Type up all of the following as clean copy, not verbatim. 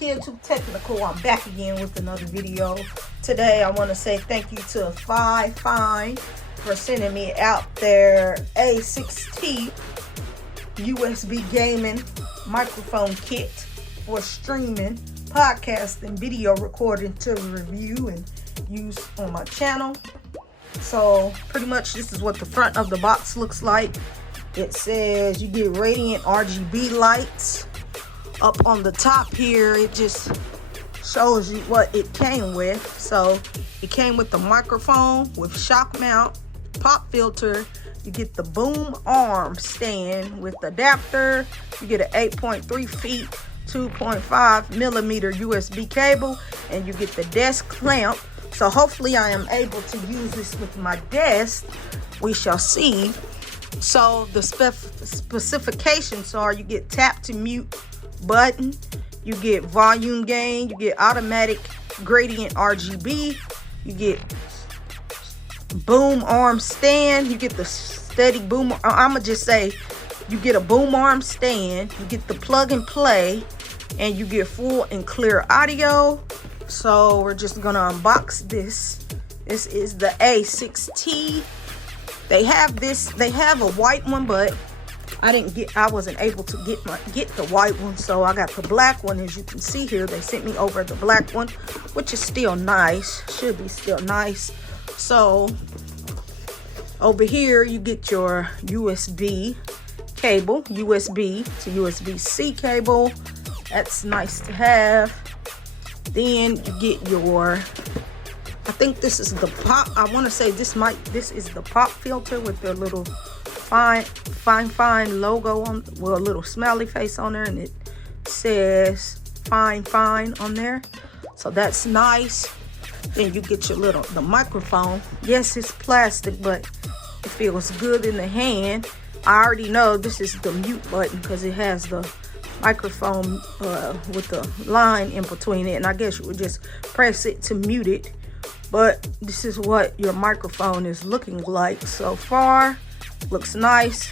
Kid Too Technical. I'm back again with another video. Today I want to say thank you to Fifine for sending me out their A6T USB gaming microphone kit for streaming, podcasting, video recording to review and use on my channel. So pretty much this is what the front of the box looks like. It says you get radiant RGB lights. Up on the top here, it just shows you what it came with. So it came with the microphone with shock mount, pop filter. You get the boom arm stand with adapter. You get an 8.3 feet, 2.5 millimeter USB cable, and you get the desk clamp. So hopefully I am able to use this with my desk. We shall see. So the specifications are: you get tap to mute button, you get volume gain, you get automatic gradient RGB, you get boom arm stand, you get the steady boom. I'ma just say you get a boom arm stand, you get the plug and play, and you get full and clear audio. So we're just gonna unbox this. This is the A6T. They have a white one, but I wasn't able to get the white one, so I got the black one. As you can see here, they sent me over the black one, which is still nice, should be still nice. So over here you get your USB cable, USB to USB-C cable. That's nice to have. Then you get your, I think this is the pop, I want to say this is the pop filter with their little fine logo on, well, a little smiley face on there, and it says fine on there. So that's nice. Then you get your the microphone. Yes, it's plastic, but it feels good in the hand. I already know this is the mute button because it has the microphone with the line in between it, and I guess you would just press it to mute it. But this is what your microphone is looking like so far. Looks nice,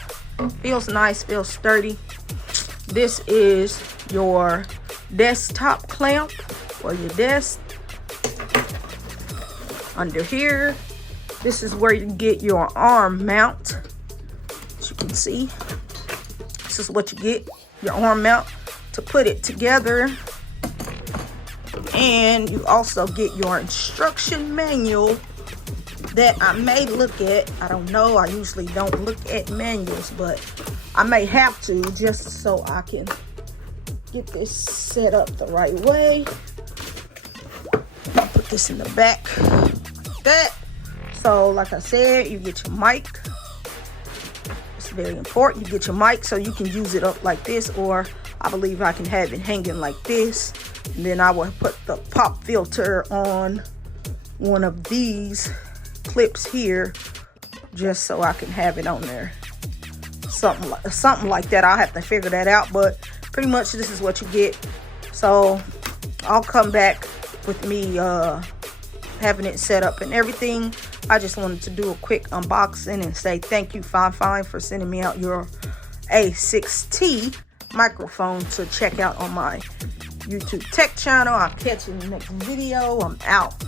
feels sturdy. This is your desktop clamp for your desk. Under here, this is where you get your arm mount. As you can see, this is what you get, your arm mount to put it together. And you also get your instruction manual that I may look at. I don't know, I usually don't look at manuals, but I may have to, just so I can get this set up the right way. I'll put this in the back like that. So like I said, you get your mic. It's very important. You get your mic so you can use it up like this, or I believe I can have it hanging like this. And then I will put the pop filter on one of these clips here, just so I can have it on there. Something like that. I'll have to figure that out, but pretty much this is what you get. So I'll come back with me having it set up and everything. I just wanted to do a quick unboxing and say thank you, Fifine, for sending me out your A6T microphone to check out on my YouTube Tech channel. I'll catch you in the next video. I'm out.